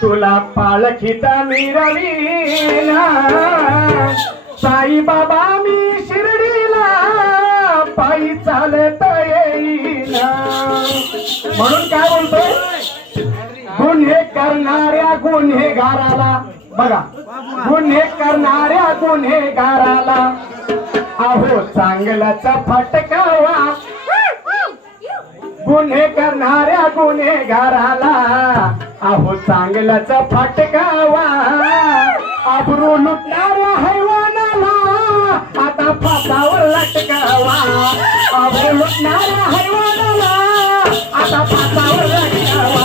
तुला पालखीत मिरवीना साई बाबा मी शिर्डीला पायी चालत येईना. म्हणून काय बोलतोय, गुन्हे करणाऱ्या गुन्हेगाराला बघा, गुन्हे करणाऱ्या गुन्हेगाराला अहो चांगलाच फटकावा. गुन्हे करणाऱ्या गुन्हेगाराला अहो चांगलाच फटकावा. अब्रू लुटणाऱ्या हैवानाला आता फासावर लटकावा. अब्रू लुटणाऱ्या हैवानाला आता फासावर लटकावा.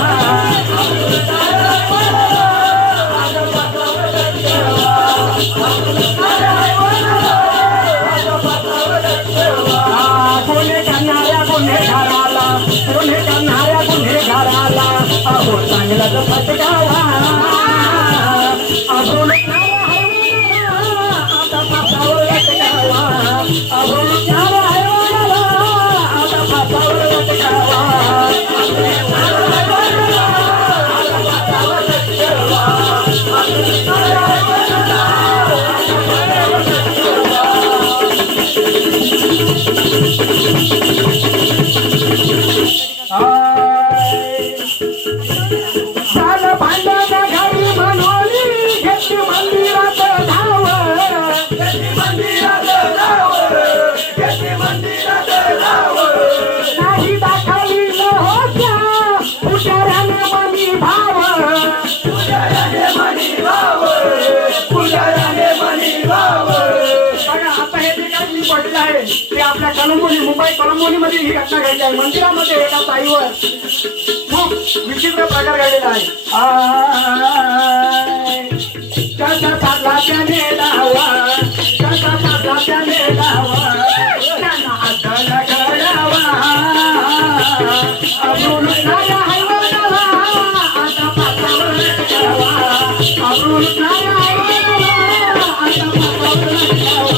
गुन्हे करणाऱ्या गुन्हेगाराला, गुन्हे करणाऱ्या गुन्हेगाराला अहो चांगलाच फटकावा. अब्रू लुटणाऱ्या हैवानाला आता फासावर लटकावा. अब्रू लुटणाऱ्या हैवानाला आता फासावर लटकावा. झालं भांडण घरी म्हणून घेतली मंदिरात धाव. नाही दाखवली होत्या पुजाऱ्याने मनी भाव. आता हे जे काही मी पडलं आहे ते आपल्या कळंबोली, मुंबई कळंबोलीमध्ये ही घटना घडली आहे. मंदिरामध्ये एका ताईवर खूप विचित्र प्रकार घडलेला आहे. कसा साधला त्याने डावा, कसा साधला त्याने डावा, त्यांना अडल करावा. अब्रू लुटणाऱ्या हैवानाला आता फासावर लटकावा. अब्रू लुटणाऱ्या हैवानाला आता फासावर लटकावा.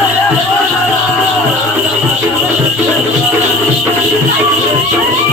Hare ग